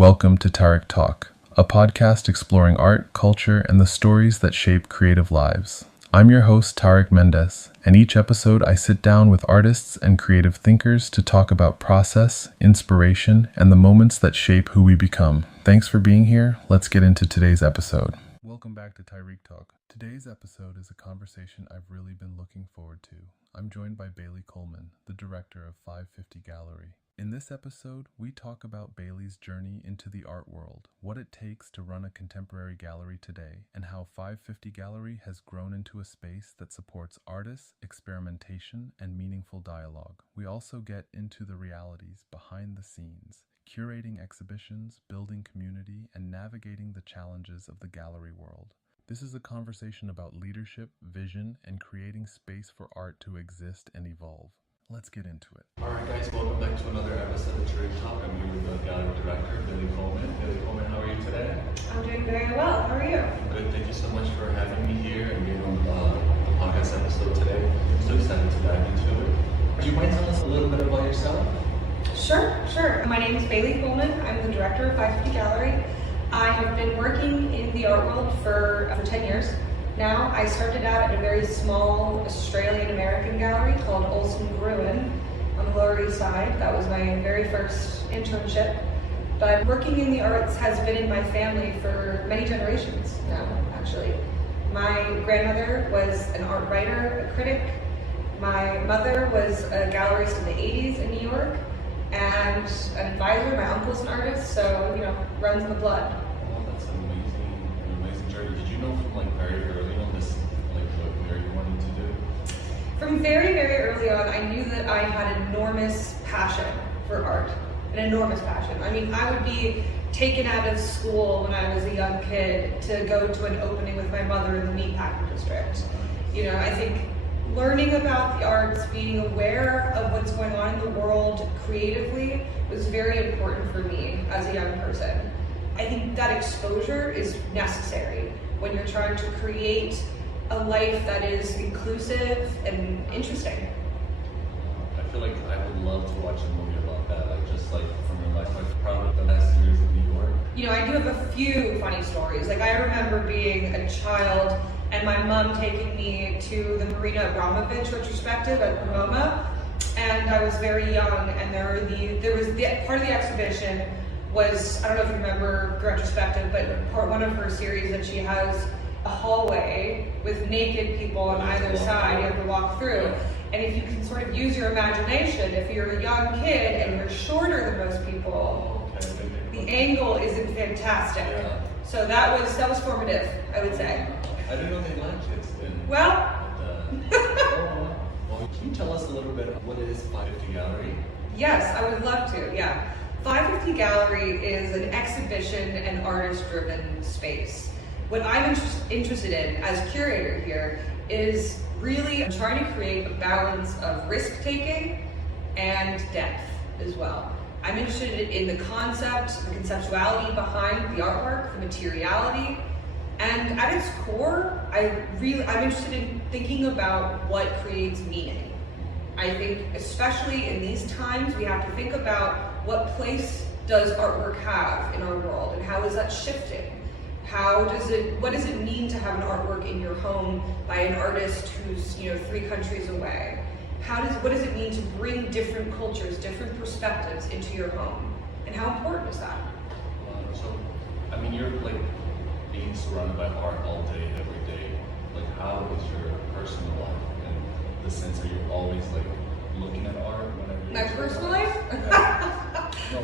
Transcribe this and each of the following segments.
Welcome to Tarik Talk, a podcast exploring art, culture, and the stories that shape creative lives. I'm your host, Tarik Mendez, and each episode I sit down with artists and creative thinkers to talk about process, inspiration, and the moments that shape who we become. Thanks for being here. Let's get into today's episode. Welcome back to Tarik Talk. Today's episode is a conversation I've really been looking forward to. I'm joined by Bailey Coleman, the director of 550 Gallery. In this episode, we talk about Bailey's journey into the art world, what it takes to run a contemporary gallery today, and how 550 Gallery has grown into a space that supports artists, experimentation, and meaningful dialogue. We also get into the realities behind the scenes, curating exhibitions, building community, and navigating the challenges of the gallery world. This is a conversation about leadership, vision, and creating space for art to exist and evolve. Let's get into it. All right, guys, welcome back to another episode of Tarik Talk. I'm here with the gallery director, Bailey Coleman. Bailey Coleman, how are you today? I'm doing very well. How are you? Good. Thank you so much for having me here and being on the podcast episode today. I'm so excited to dive into it. Do you mind telling us a little bit about yourself? Sure. My name is Bailey Coleman. I'm the director of 550 Gallery. I have been working in the art world for 10 years. Now, I started out at a very small Australian-American gallery called Olsen Gruen on the Lower East Side. That was my very first internship. But working in the arts has been in my family for many generations now, actually. My grandmother was an art writer, a critic. My mother was a gallerist in the 80s in New York and an advisor. My uncle's an artist, so, runs in the blood. Oh, that's an amazing journey. Did you know from very early on this, where you wanted to do? From very, very early on, I knew that I had an enormous passion for art, an enormous passion. I mean, I would be taken out of school when I was a young kid to go to an opening with my mother in the meatpacking district. I think learning about the arts, being aware of what's going on in the world creatively was very important for me as a young person. I think that exposure is necessary when you're trying to create a life that is inclusive and interesting. I feel like I would love to watch a movie about that, from your life, probably the last years in New York. I do have a few funny stories. I remember being a child and my mom taking me to the Marina Abramovich retrospective at MoMA, and I was very young, and there was part of the exhibition was, I don't know if you remember the retrospective, but one of her series that she has a hallway with naked people on either side you have to walk through. And if you can sort of use your imagination, if you're a young kid and you're shorter than most people, the angle isn't fantastic. Yeah. So that was formative, I would say. I didn't know they liked kids then. Well, Well, can you tell us a little bit about what is 550 Gallery? yes, I would love to, yeah. 550 Gallery is an exhibition and artist-driven space. What I'm interested in as curator here is really trying to create a balance of risk-taking and depth as well. I'm interested in the concept, the conceptuality behind the artwork, the materiality, and at its core, I'm interested in thinking about what creates meaning. I think, especially in these times, we have to think about what place does artwork have in our world, and how is that shifting? What does it mean to have an artwork in your home by an artist who's 3 countries away? What does it mean to bring different cultures, different perspectives into your home? And how important is that? You're being surrounded by art all day, every day. How is your personal life and the sense that you're always looking at art whenever you're My personal life? No,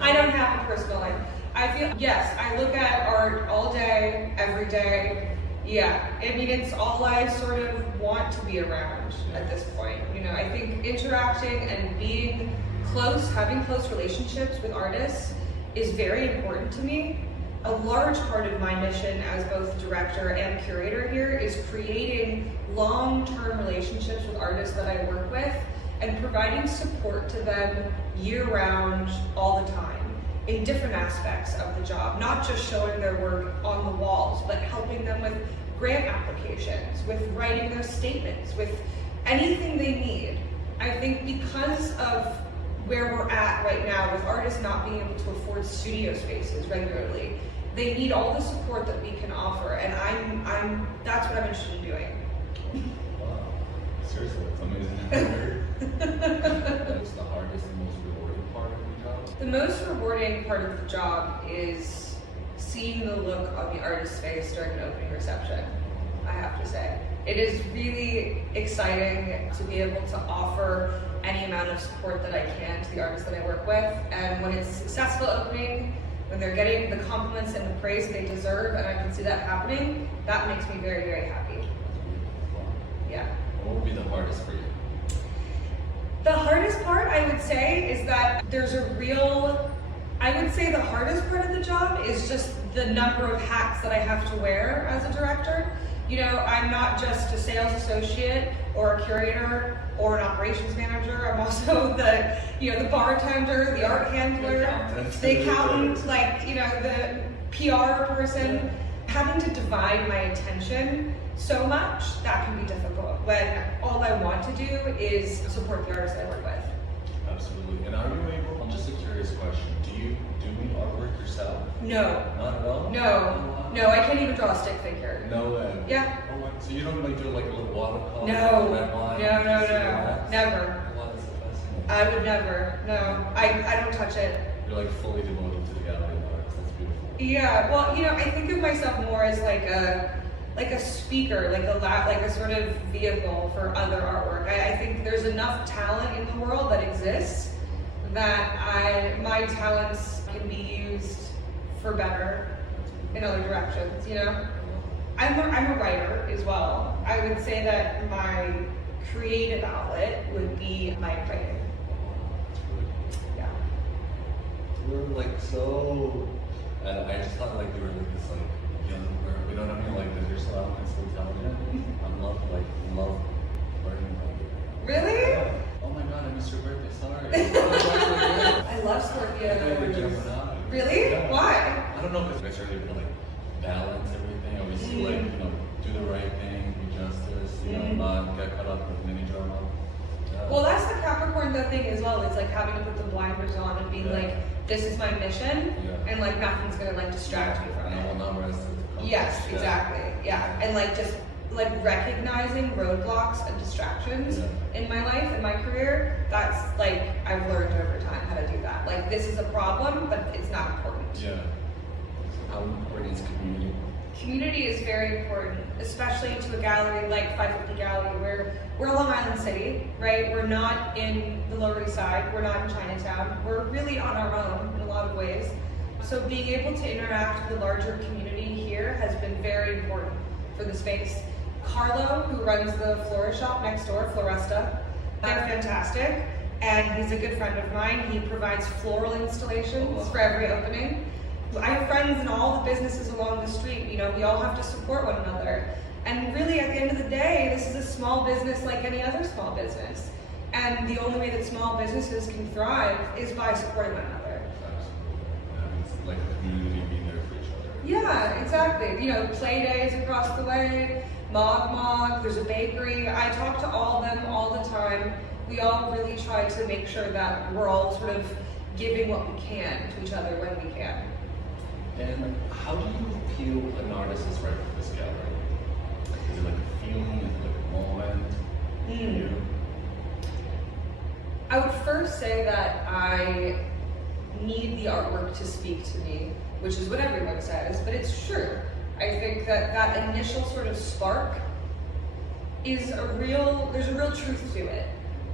I don't have a personal life. I feel, yes, I look at art all day, every day. Yeah, it's all I sort of want to be around at this point. I think interacting and being close, having close relationships with artists is very important to me. A large part of my mission as both director and curator here is creating long-term relationships with artists that I work with and providing support to them year-round, all the time, in different aspects of the job, not just showing their work on the walls, but helping them with grant applications, with writing their statements, with anything they need. I think because of where we're at right now with artists not being able to afford studio spaces regularly. They need all the support that we can offer, and that's what I'm interested in doing. Wow. Seriously, that's amazing. What's the hardest and most rewarding part of your job? The most rewarding part of the job is seeing the look on the artist's face during an opening reception, I have to say. It is really exciting to be able to offer any amount of support that I can to the artists that I work with. And when it's a successful opening, when they're getting the compliments and the praise they deserve, and I can see that happening, that makes me very, very happy. Yeah. What would be the hardest for you? The hardest part, I would say, is that I would say the hardest part of the job is just the number of hats that I have to wear as a director. You know, I'm not just a sales associate or a curator or an operations manager. I'm also the bartender, the art handler, the accountant, the PR person. Having to divide my attention so much, that can be difficult when all I want to do is support the artists I work with. Absolutely. And are you able, just a curious question, do you do any artwork yourself? No. Not at all? No, I can't even draw a stick figure. No way. Yeah. Oh my, so you don't do like a little watercolor? No. Line, No. Never. Wow, that's fascinating. I would never. No. I don't touch it. You're like fully devoted to the gallery of arts. That's beautiful. Yeah. Well, I think of myself more as like a speaker, like a sort of vehicle for other artwork. I think there's enough talent in the world that exists that my talents can be used for better in other directions, I'm a writer as well. I would say that my creative outlet would be my writing. Yeah. We're like so, I just thought like we were like this like young, you know what I mean? Like that you're so out and so intelligent. I love learning about you. Really? Yeah. Oh my god, I missed your birthday, sorry. I love Scorpio. Really? Yeah. Why? I don't know, because guys are able to like balance everything. Obviously, like, do the right thing, do justice, not get caught up with mini drama. Yeah. Well, that's the Capricorn thing as well. It's like having to put the blinders on and being like, this is my mission, and like nothing's gonna distract me from it. And I will not rest until it comes. Yes, exactly. Yeah, and just recognizing roadblocks and distractions in my life and my career. That's I've learned over time how to do that. This is a problem, but it's not important. Yeah. How important is community? Community is very important, especially to a gallery like 550 Gallery, where we're Long Island City, right? We're not in the Lower East Side, we're not in Chinatown. We're really on our own in a lot of ways. So being able to interact with the larger community here has been very important for the space. Carlo, who runs the florist shop next door, Floresta, they're fantastic, and he's a good friend of mine. He provides floral installations for every opening. I have friends in all the businesses along the street. We all have to support one another. And really, at the end of the day, this is a small business like any other small business. And the only way that small businesses can thrive is by supporting one another. Absolutely. It's like a community being there for each other. Yeah, exactly. Play days across the way, Mog, there's a bakery. I talk to all of them all the time. We all really try to make sure that we're all sort of giving what we can to each other when we can. And how do you feel an artist is right for this gallery? Is it like a feeling? Is it like a moment? You? I would first say that I need the artwork to speak to me, which is what everyone says, but it's true. I think that initial sort of spark there's a real truth to it.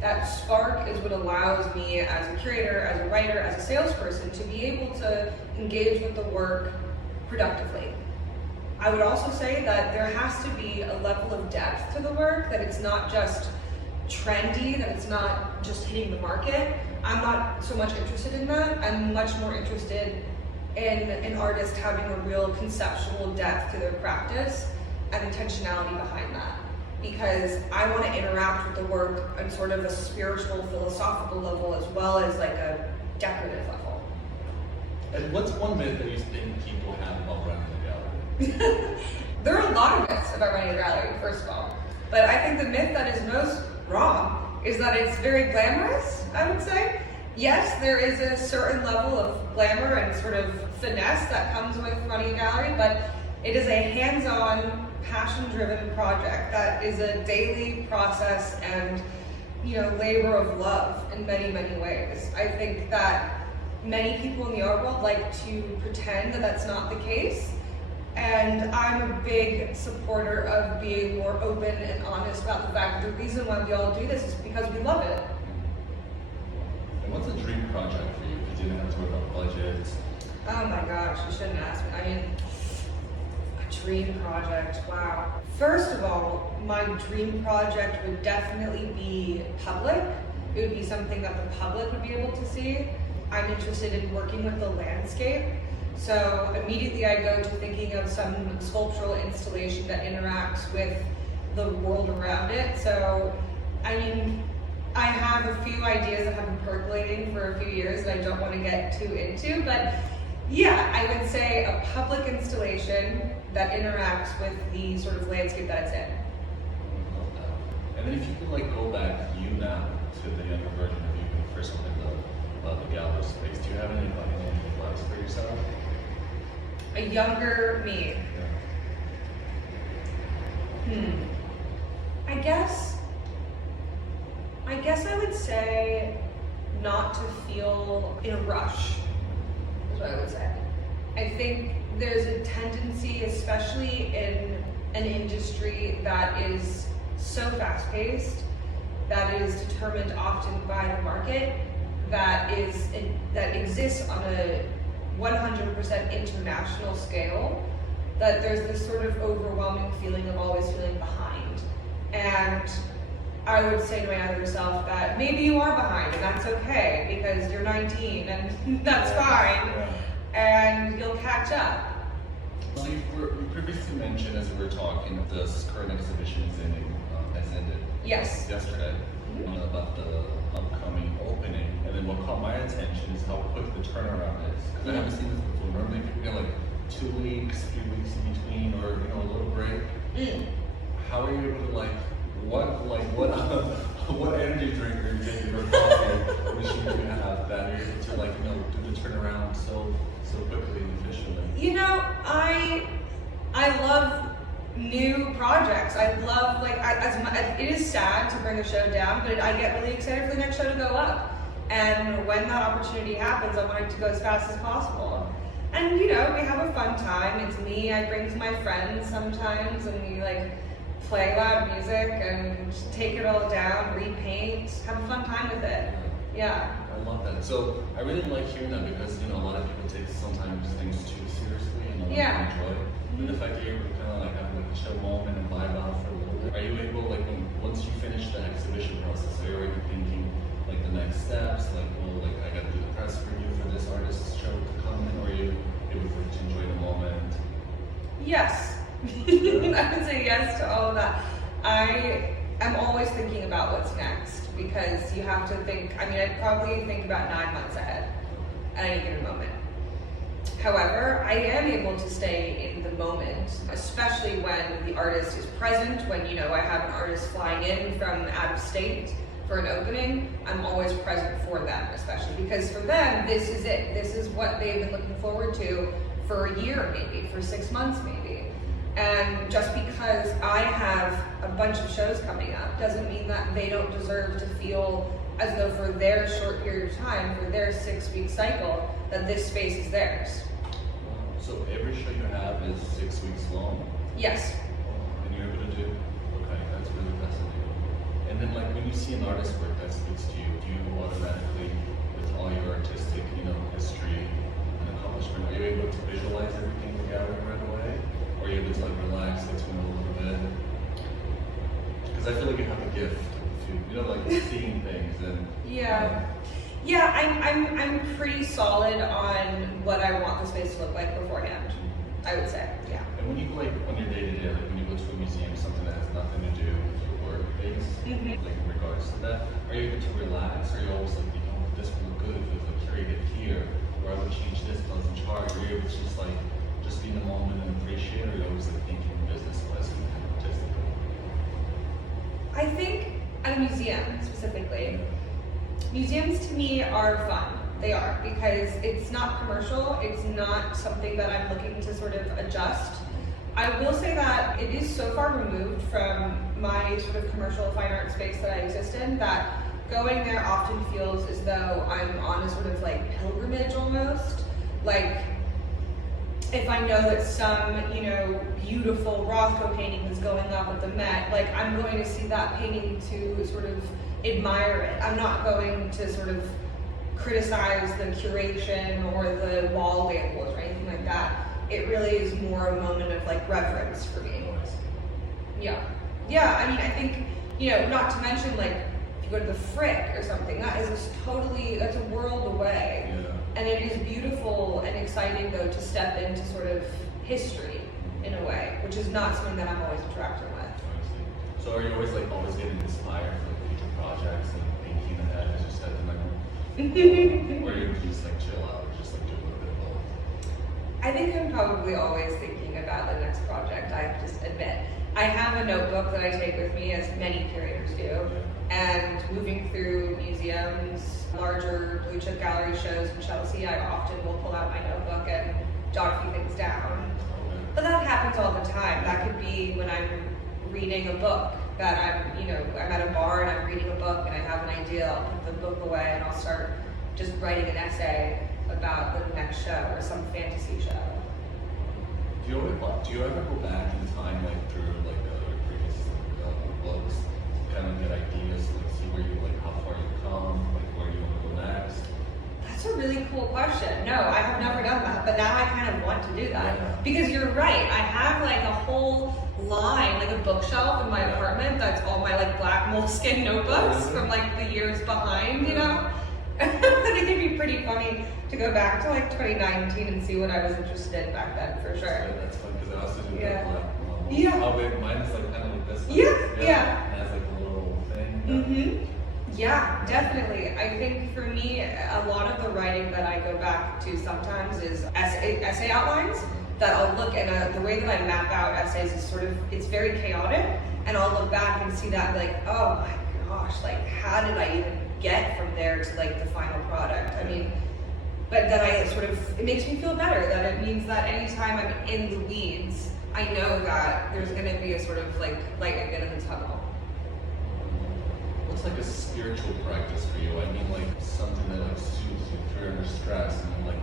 That spark is what allows me as a curator, as a writer, as a salesperson to be able to engage with the work productively. I would also say that there has to be a level of depth to the work, that it's not just trendy, that it's not just hitting the market. I'm not so much interested in that. I'm much more interested in an artist having a real conceptual depth to their practice and intentionality behind that. Because I want to interact with the work on sort of a spiritual, philosophical level as well as a decorative level. And what's one myth that you think people have about running the gallery? There are a lot of myths about running a gallery, first of all. But I think the myth that is most wrong is that it's very glamorous, I would say. Yes, there is a certain level of glamour and sort of finesse that comes with running a gallery, but it is a hands-on, passion-driven project that is a daily process and, labor of love in many, many ways. I think that many people in the art world like to pretend that that's not the case, and I'm a big supporter of being more open and honest about the fact that the reason why we all do this is because we love it. And what's a dream project for you? If you didn't have to worry about budgets. Oh my gosh, you shouldn't ask me. I mean, a dream project, wow. First of all, my dream project would definitely be public. It would be something that the public would be able to see. I'm interested in working with the landscape. So immediately I go to thinking of some sculptural installation that interacts with the world around it. So, I mean, I have a few ideas that have been percolating for a few years that I don't want to get too into, but yeah, I would say a public installation that interacts with the sort of landscape that it's in. I love that. And then if you could go back you now to the younger version of you when you first opened the gallery space, do you have any advice for yourself? A younger me. I guess I would say not to feel in a rush, is what I would say. I think there's a tendency, especially in an industry that is so fast-paced, that is determined often by the market, that exists on a 100% international scale, that there's this sort of overwhelming feeling of always feeling behind. And I would say to my younger self that maybe you are behind and that's okay because you're 19 and that's fine, and you'll catch up. So you previously mentioned as we were talking, this current exhibition has ended. Yes. Yesterday, about the upcoming opening, and then what caught my attention is how quick the turnaround is. Because I haven't seen this before. Normally people get 2 weeks, 3 weeks in between, or a little break. How are you able to what energy drink are you taking or coffee machine do you have that you're able to do the turnaround so quickly and efficiently? I love new projects. I love it is sad to bring a show down, but I get really excited for the next show to go up. And when that opportunity happens, I want it to go as fast as possible. And we have a fun time. It's me, I bring to my friends sometimes, and we play loud music and take it all down, repaint, have a fun time with it. Yeah. I love that. So I really like hearing that because a lot of people take sometimes things too seriously and don't enjoy it. And the fact that you're able to kind of have a chill moment and vibe out for a little bit. Are you able, once you finish the exhibition process, are you already thinking the next steps? I got to do the press review for this artist's show to come in, or are you able to enjoy the moment? Yes. I would say yes to all of that. I am always thinking about what's next because you have to think. I probably think about 9 months ahead at any given moment. However, I am able to stay in the moment, especially when the artist is present, when I have an artist flying in from out of state for an opening. I'm always present for them, especially because for them, this is it. This is what they've been looking forward to for a year, maybe, for 6 months, maybe. And just because I have a bunch of shows coming up doesn't mean that they don't deserve to feel as though for their short period of time, for their 6-week cycle, that this space is theirs. So every show you have is 6 weeks long? Yes. And you're able to do? Okay, that's really fascinating. And then when you see an artist's work that speaks to you, do you automatically, with all your artistic, history and accomplishment, are you able to visualize everything in the gallery right away? Or are you able to relax, tune a little bit? Because I feel like you have a gift to, seeing things and... Yeah. Yeah, I'm pretty solid on what I want the space to look like beforehand, I would say, yeah. And when you on your day-to-day, when you go to a museum, something that has nothing to do with your work base, in regards to that, are you able to relax? Or are you always this would look good if it was curated here, or I would change this doesn't chart? Are you able to just be in the moment and appreciate it, or are you always thinking business-wise and artistically? I think at a museum specifically, Museums to me are fun. They are, because it's not commercial. It's not something that I'm looking to sort of adjust. I will say that it is so far removed from my sort of commercial fine art space that I exist in that going there often feels as though I'm on a sort of like pilgrimage almost. Like, if I know that some, beautiful Rothko painting is going up at the Met, like I'm going to see that painting to sort of admire it. I'm not going to sort of criticize the curation or the wall labels or anything like that. It really is more a moment of like reverence for me. Yeah. I mean, I think, not to mention like if you go to the Frick or something, that's a world away. Yeah. And it is beautiful and exciting though to step into sort of history in a way, which is not something that I'm always interacting with. So are you always getting inspired for like future projects and thinking ahead as you step in or you just like chill out or just like do a little bit of both? I think I'm probably always thinking about the next project, I just admit. I have a notebook that I take with me, as many curators do, and moving through museums, larger blue chip gallery shows in Chelsea, I often will pull out my notebook and jot a few things down. But that happens all the time. That could be when I'm reading a book, that I'm at a bar and I'm reading a book and I have an idea, I'll put the book away and I'll start just writing an essay about the next show or some fantasy show. Do you ever go back in time, like through like other previous books, kind of get ideas, like see where you how far you've come, like where you want to go next? That's a really cool question. No, I have never done that, but now I kind of want to do that. Yeah. Because you're right, I have like a whole line, like a bookshelf in my apartment that's all my like black moleskin notebooks from like the years behind, I think it'd be pretty funny to go back to like 2019 and see what I was interested in back then, for sure. That's fun because I also do Yeah. that black. Yeah. Oh wait, mine is like kind of like this. Yeah. It has like a little thing. Yeah, definitely. I think for me, a lot of the writing that I go back to sometimes is essay outlines that I'll look at. The way that I map out essays is it's very chaotic, and I'll look back and see that like, oh my gosh, like how did I even get from there to like the final product? I mean, but then it makes me feel better, that it means that anytime I'm in the weeds, I know that there's gonna be a sort of like light at the end of the tunnel. What's like a spiritual practice for you? I mean, like something that like soothes you through under stress, and like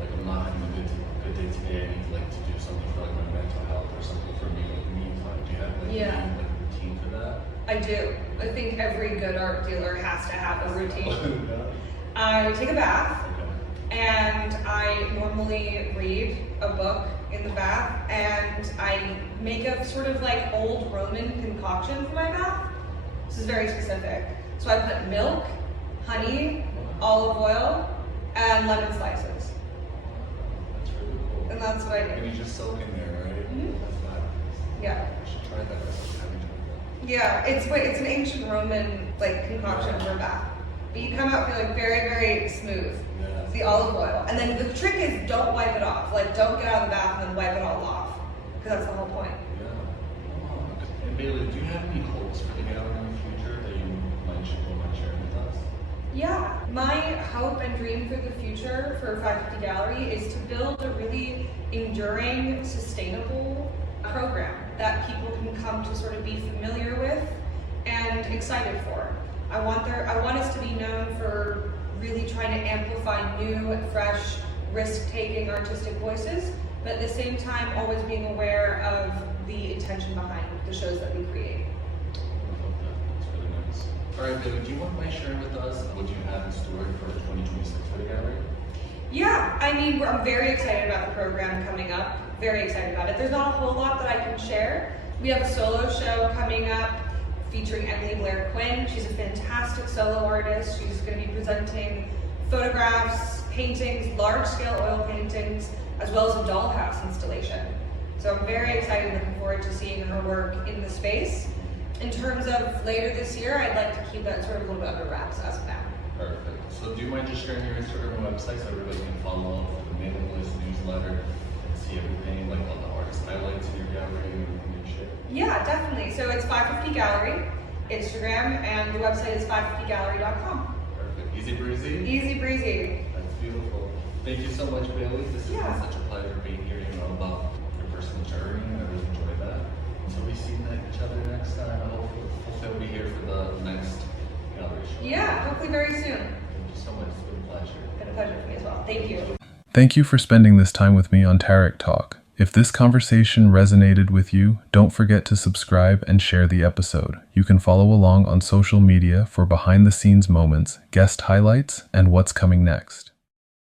like I'm not having a good day today. I need to do something for like my mental health or something for me. Like me time. Do you have any routine for that? I do. I think every good art dealer has to have a routine. I take a bath, and I normally read a book in the bath, and I make a sort of like old Roman concoction for my bath. This is very specific. So I put milk, honey, olive oil, and lemon slices. That's really cool. And that's what I do. And you just soak in there, right? That's nice. Yeah. I should try that. I haven't tried that. Yeah, it's an ancient Roman like concoction for a bath. But you come out feeling very, very smooth. Yeah. The olive oil. And then the trick is don't wipe it off. Like don't get out of the bath and then wipe it all off. Because that's the whole point. Yeah. Oh. And Bailey, do you have any hopes for the gallery in the future that you might share with us? Yeah, my hope and dream for the future for 550 Gallery is to build a really enduring, sustainable program that people can come to sort of be familiar with and excited for. I want us to be known for really trying to amplify new, fresh, risk-taking artistic voices, but at the same time always being aware of the intention behind the shows that we create. I love that. That's really nice. All right, Bailey, do you want to share with us what you have in store for 2026 for the gallery? Yeah, I mean, I'm very excited about the program coming up. Very excited about it. There's not a whole lot that I can share. We have a solo show coming up featuring Emily Blair Quinn. She's a fantastic solo artist. She's going to be presenting photographs, paintings, large-scale oil paintings, as well as a dollhouse installation. So I'm very excited, looking forward to seeing her work in the space. In terms of later this year, I'd like to keep that sort of a little bit under wraps as of now. Perfect. So do you mind just sharing your Instagram and website so everybody can follow up with the mailing list, newsletter, and see everything, like all the artist highlights in your gallery and shit? Yeah, definitely. So it's 550 Gallery. Instagram, and the website is 550gallery.com. Perfect. Easy breezy? Easy breezy. That's beautiful. Thank you so much, Bailey. This has been such a pleasure being here, about your personal journey, and I really enjoyed that. So we see each other next time. I hope we'll be here for the next gallery show. Yeah, hopefully very soon. Thank you so much. It's been a pleasure. It's been a pleasure for me as well. Thank you. Thank you for spending this time with me on Tarik Talk. If this conversation resonated with you, don't forget to subscribe and share the episode. You can follow along on social media for behind-the-scenes moments, guest highlights, and what's coming next.